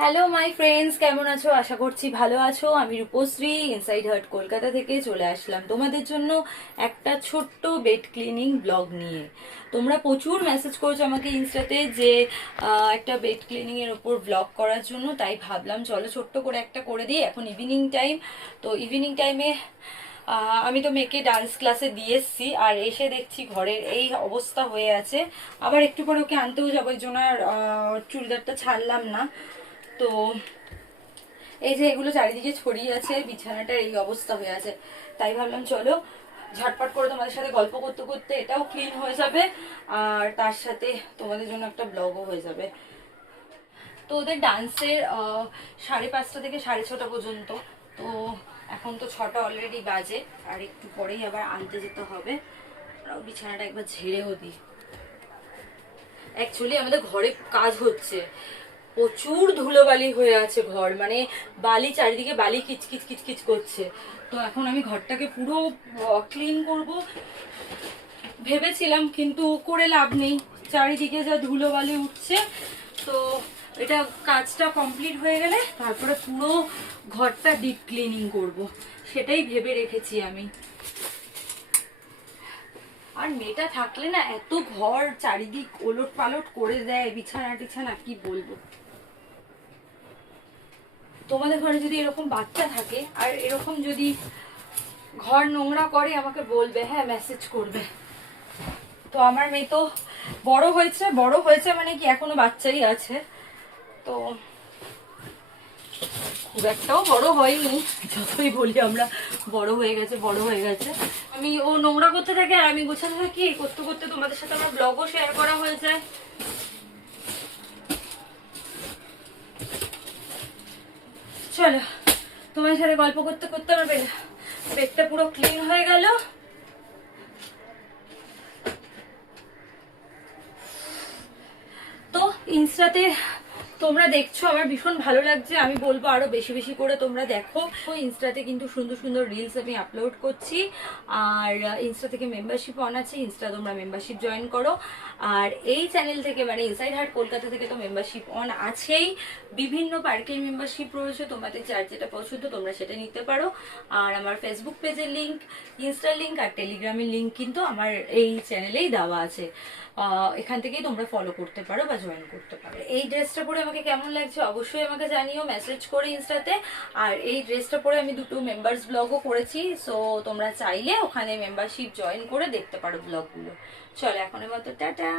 Hello my friends, কেমন আছো? আশা করছি ভালো আছো। আমি রূপশ্রী ইনসাইড হার্ট কলকাতা থেকে চলে আসলাম তোমাদের জন্য একটা ছোট্ট বেড ক্লিনিং ব্লগ নিয়ে। তোমরা প্রচুর মেসেজ করছো আমাকে ইনস্টাতে যে একটা বেড ক্লিনিং এর ওপর ব্লগ করার জন্য, তাই ভাবলাম চলো ছোট্ট করে একটা করে দিই। এখন ইভিনিং টাইম, তো ইভিনিং টাইমে আমি তো মেয়েকে ডান্স ক্লাসে দিয়ে এসছি, আর এসে দেখছি ঘরের এই অবস্থা হয়ে আছে। আবার একটু পরে ওকে আনতেও যাবো, এই জন্য আর চুড়িদারটা ছাড়লাম না। তো এই যে এগুলো চারিদিকে ছড়িয়ে আছে, বিছানাটার এই অবস্থা হয়ে আছে, তাই ভাবলাম চলো ঝটপট করে তোমাদের সাথে গল্প করতে করতে এটাও ক্লিন হয়ে যাবে, আর তার সাথে তোমাদের জন্য একটা ব্লগও হয়ে যাবে। তো ওদের ডান্সের 5:30 থেকে 6:30 পর্যন্ত। তো এখন তো 6টা অলরেডি বাজে, আর একটু পরেই আবার আনতে যেতে হবে। বিছানাটা একবার ঝেড়েও দিই। অ্যাকচুয়ালি আমাদের ঘরে কাজ হচ্ছে, প্রচুর ধুলোবালি হয়ে আছে ঘর, মানে বালি চারিদিকে, বালি কিচকিচ কিচকিচ করছে। তো এখন আমি ঘরটাকে পুরো ক্লিন করব ভেবেছিলাম, কিন্তু করে লাভ নেই, চারিদিকে যা ধুলোবালি উঠছে। তো এটা কাজটা কমপ্লিট হয়ে গেলে তারপরে পুরো ঘরটা ডিপ ক্লিনিং করব, সেটাই ভেবে রেখেছি আমি। আর মেয়েটা থাকলে না এত ঘর চারিদিক ওলট পালট করে দেয়, বিছানা টিছানা কি বলবো। তোমাদের ঘরে যদি এরকম বাচ্চা থাকে আর এরকম যদি ঘর নোংরা করে আমাকে বলবে, হ্যাঁ মেসেজ করবে। তো আমার মেয়ে তো বড় হয়েছে, বড় হয়েছে মানে কি এখনো বাচ্চাই আছে, তো খুব একটাও বড় হয়নি, যতই বলি আমরা বড় হয়ে গেছে বড় হয়ে গেছে। আমি ও নোংরা করতে থাকে আর আমি গোছাতে থাকি, করতে করতে তোমাদের সাথে আমার ব্লগও শেয়ার করা হয়ে যায়। চলো তোমার সাথে গল্প করতে করতে আমার বেডটা পুরো ক্লিন হয়ে গেল। তো ইনস্টাতে তোমরা দেখছো, আমার ভীষণ ভালো লাগছে, আমি বলবো আরো বেশি বেশি করে তোমরা দেখো। ইনস্টাতে কিন্তু সুন্দর সুন্দর রিলস আমি আপলোড করছি, আর ইনস্টা থেকে মেম্বারশিপ অন আছে, ইনস্টা তোমরা মেম্বারশিপ জয়েন করো। আর এই চ্যানেল থেকে মানে ইনসাইড হার্ট কলকাতা থেকে তো মেম্বারশিপ অন আছেই, বিভিন্ন পার্কের মেম্বারশিপ রয়েছে, তোমাদের যার যেটা পছন্দ তোমরা সেটা নিতে পারো। আর আমার ফেসবুক পেজের লিঙ্ক, ইনস্টার লিঙ্ক আর টেলিগ্রামের লিঙ্ক কিন্তু আমার এই চ্যানেলেই দেওয়া আছে, এখান থেকেই তোমরা ফলো করতে পারো বা জয়েন করতে পারো। এই ড্রেসটা পরে আমাকে কেমন লাগছে অবশ্যই আমাকে জানিও মেসেজ করে ইনস্টাতে। আর এই ড্রেসটা পরে আমি দুটো মেম্বার্স ব্লগও করেছি, সো তোমরা চাইলে ওখানে মেম্বারশিপ জয়েন করে দেখতে পারো ব্লগগুলো। চলো এখনের মতো টাটা।